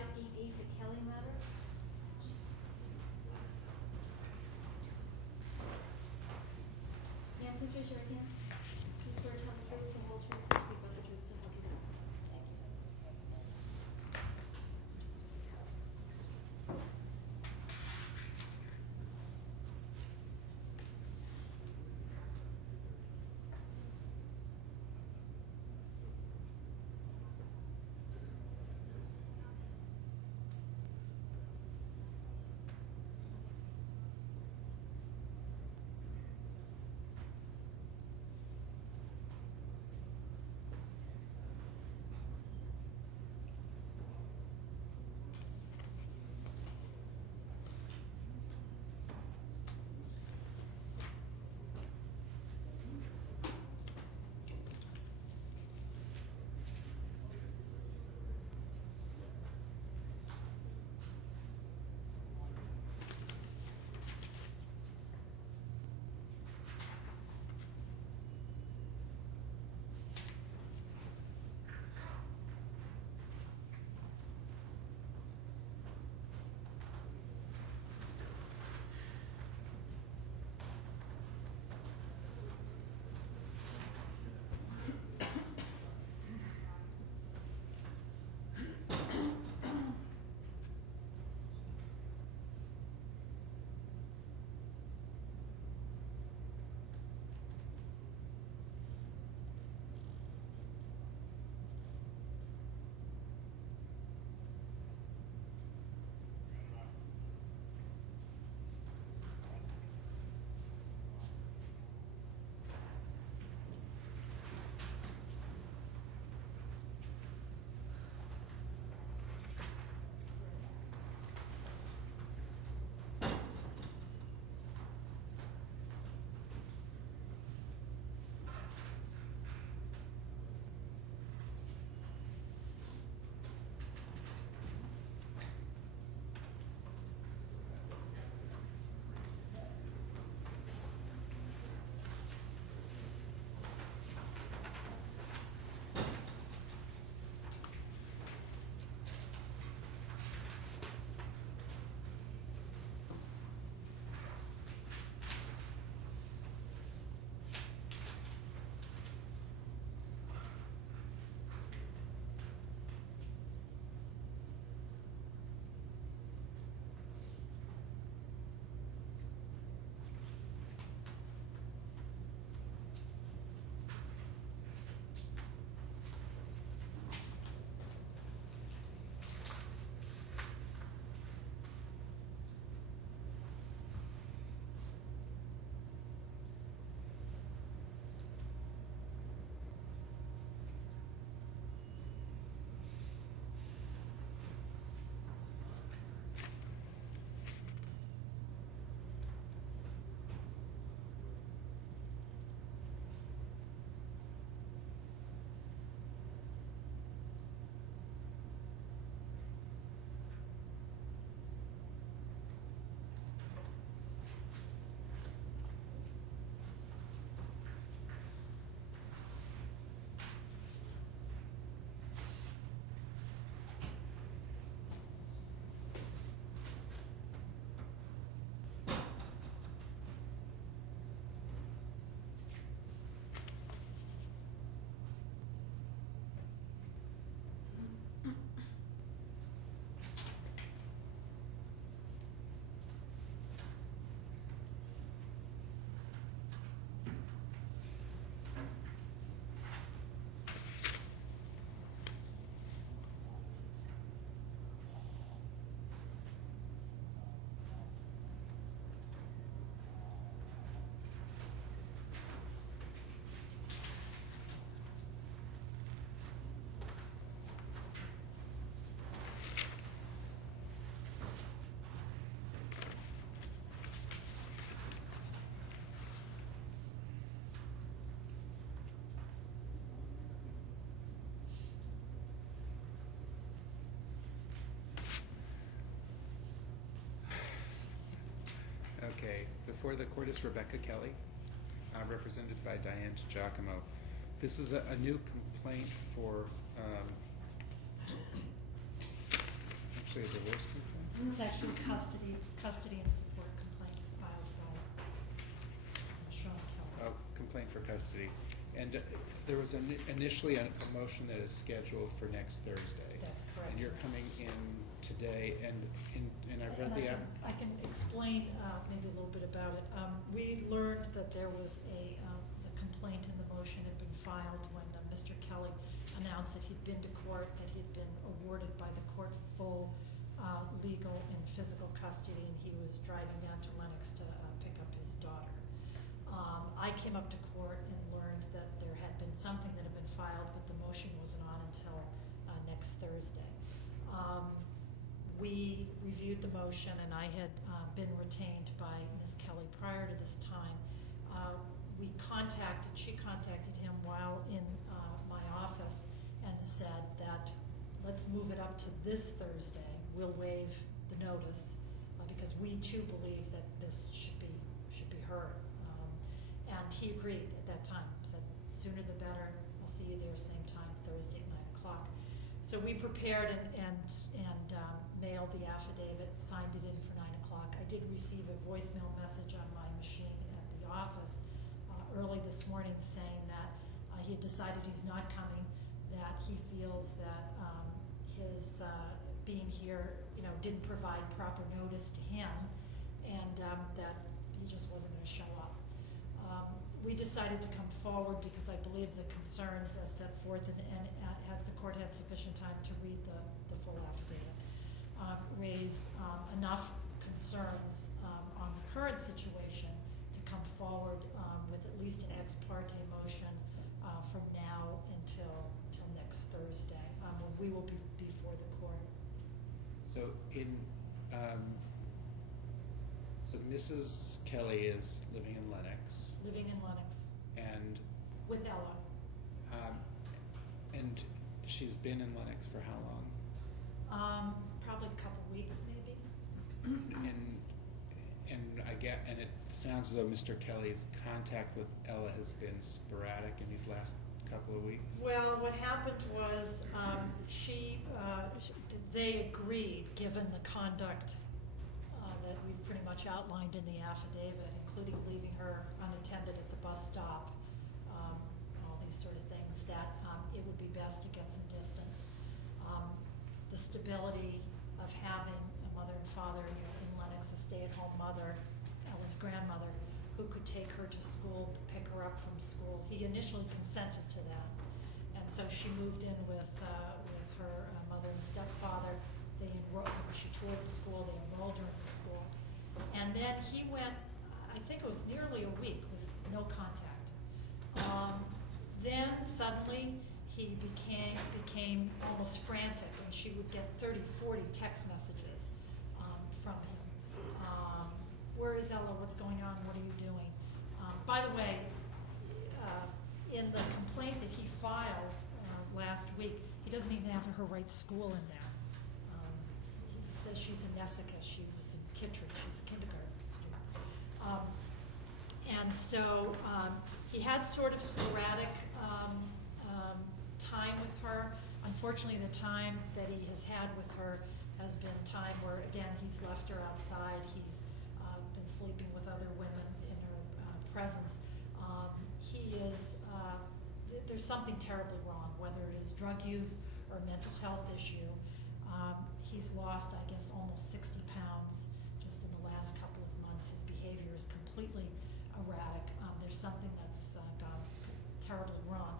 588, the Kelly matter. Yeah, please raise your right hand. Please swear to tell the truth, the whole truth, and nothing but the truth, so help you God. Thank you. Okay, before the court is Rebecca Kelly, represented by Diane Giacomo. This is a new complaint for actually a divorce complaint? It's actually custody and support complaint filed by Sean Kelly. Oh, complaint for custody. And there was initially a motion that is scheduled for next Thursday. That's correct. And you're coming in today, and I've read the app. I can explain maybe a little bit about it. We learned that there was a complaint in the motion had been filed when Mr. Kelly announced that he'd been to court, that he'd been awarded by the court full legal and physical custody, and he was driving down to Lenox to pick up his daughter. I came up to court and learned that there had been something that had been filed, but the motion wasn't on until next Thursday. We reviewed the motion, and I had been retained by Ms. Kelly prior to this time. She contacted him while in my office and said that let's move it up to this Thursday. We'll waive the notice because we too believe that this should be heard. And he agreed at that time, said sooner the better. I'll see you there same time, Thursday at 9 o'clock. So we prepared and mailed the affidavit, signed it in for 9 o'clock. I did receive a voicemail message on my machine at the office early this morning saying that he had decided he's not coming, that he feels that his being here, didn't provide proper notice to him, and that he just wasn't going to show up. We decided to come forward because I believe the concerns as set forth and has the court had sufficient time to read the full affidavit, raise enough concerns on the current situation to come forward with at least an ex parte motion from now until next Thursday, when we will be before the court. So so Mrs. Kelly is living in Lenox. Living in Lenox. And with Ella. And she's been in Lenox for how long? Probably a couple weeks, maybe. And it sounds as though Mr. Kelly's contact with Ella has been sporadic in these last couple of weeks. Well, what happened was they agreed, given the conduct that we've pretty much outlined in the affidavit, including leaving her unattended at the bus stop, all these sort of things, that it would be best to get some distance. The stability of having a mother and father in Lenox, a stay-at-home mother, Ella's grandmother, who could take her to school, pick her up from school. He initially consented to that, and so she moved in with her mother and stepfather. She toured the school. They enrolled her in the school, and then he went. I think it was nearly a week with no contact. Then suddenly he became almost frantic, and she would get 30, 40 text messages from him. Where is Ella? What's going on? What are you doing? By the way, in the complaint that he filed last week, he doesn't even have her right school in there. He says she's in Nessica. She was in Kittredge. She's a kindergarten student. And so he had sort of sporadic time with her. Unfortunately, the time that he has had with her has been time where, again, he's left her outside. He's been sleeping with other women in her presence. There's something terribly wrong, whether it is drug use or a mental health issue. He's lost, I guess, almost 60 pounds just in the last couple of months. His behavior is completely erratic. There's something that's gone terribly wrong.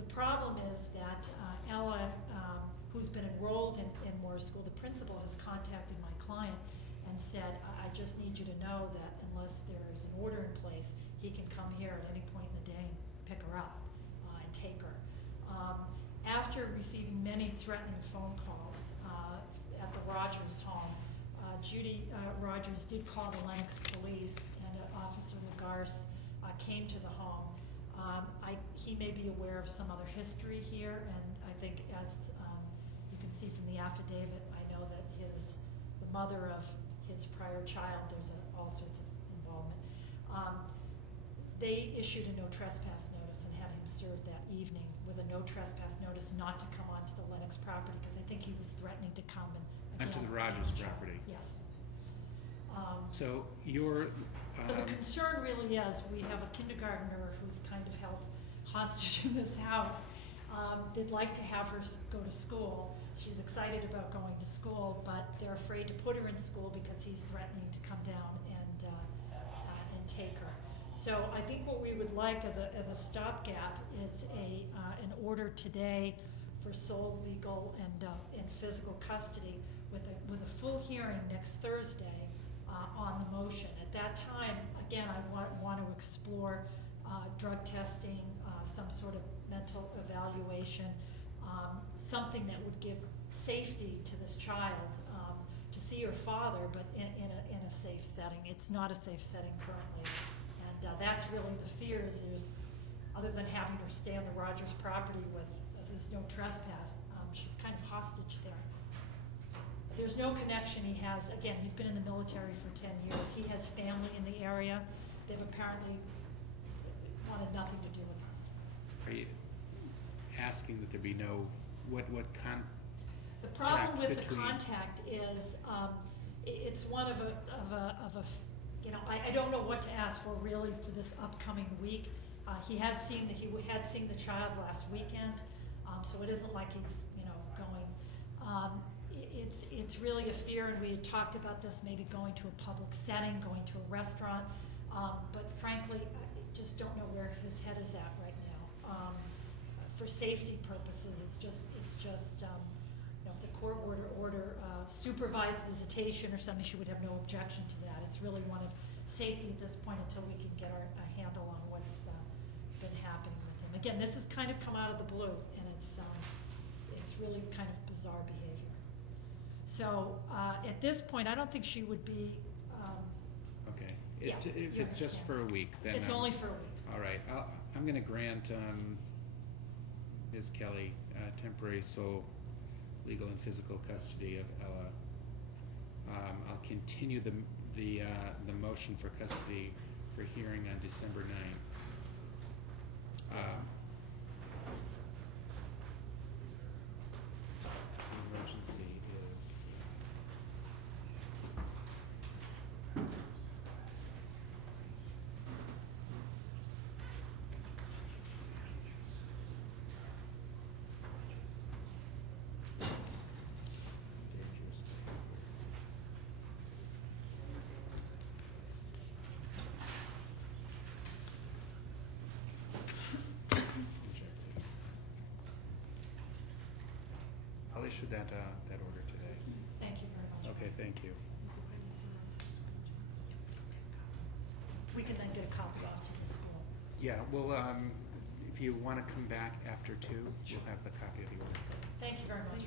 The problem is that Ella, who's been enrolled in Morris School, the principal has contacted my client and said, I just need you to know that unless there's an order in place, he can come here at any point in the day and pick her up and take her. After receiving many threatening phone calls at the Rogers home, Judy Rogers did call the Lenox police, and Officer Lagarce came to the home. He may be aware of some other history here, and I think, as you can see from the affidavit, I know that the mother of his prior child, there's all sorts of involvement. They issued a no trespass notice and had him served that evening with a no trespass notice not to come onto the Lenox property, because I think he was threatening to come and Onto again, the Rogers child. property. Yes. So you're, So the concern really is, we have a kindergartner who's kind of held hostage in this house. They'd like to have her go to school. She's excited about going to school, but they're afraid to put her in school because he's threatening to come down and take her. So I think what we would like as a stopgap is an order today for sole legal and physical custody with a full hearing next Thursday on the motion. At that time, again, I want to explore drug testing, some sort of mental evaluation, something that would give safety to this child to see her father, but in a safe setting. It's not a safe setting currently, and that's really the fears. There's, other than having her stay on the Rogers property with there's no trespass, she's kind of hostage there. There's no connection he has. Again, he's been in the military for 10 years. He has family in the area. They've apparently wanted nothing to do with her. are you asking that there be no, what The problem with the between- contact is it's one of a you know, I don't know what to ask for really for this upcoming week. He had seen the child last weekend, so it isn't like he's going. It's really a fear, and we had talked about this maybe going to a public setting, going to a restaurant, but frankly, I just don't know where his head is at right now. For safety purposes, it's just you know, if the court were to order supervised visitation or something, she would have no objection to that. It's really one of safety at this point until we can get a handle on what's been happening with him. Again, this has kind of come out of the blue, and it's really kind of bizarre behavior. So at this point, I don't think she would be. Okay, Yeah, if you it's just understand. for a week, then It's only for a week. all right. I'm going to grant Ms. Kelly temporary sole legal and physical custody of Ella. I'll continue the motion for custody for hearing on December 9th. The emergency is. Dangerous I'll issue that order today. Thank you very much. Okay, thank you. We can then get a copy off to the school. Yeah, well, if you want to come back after 2, we'll have the copy of the order. Thank you very much.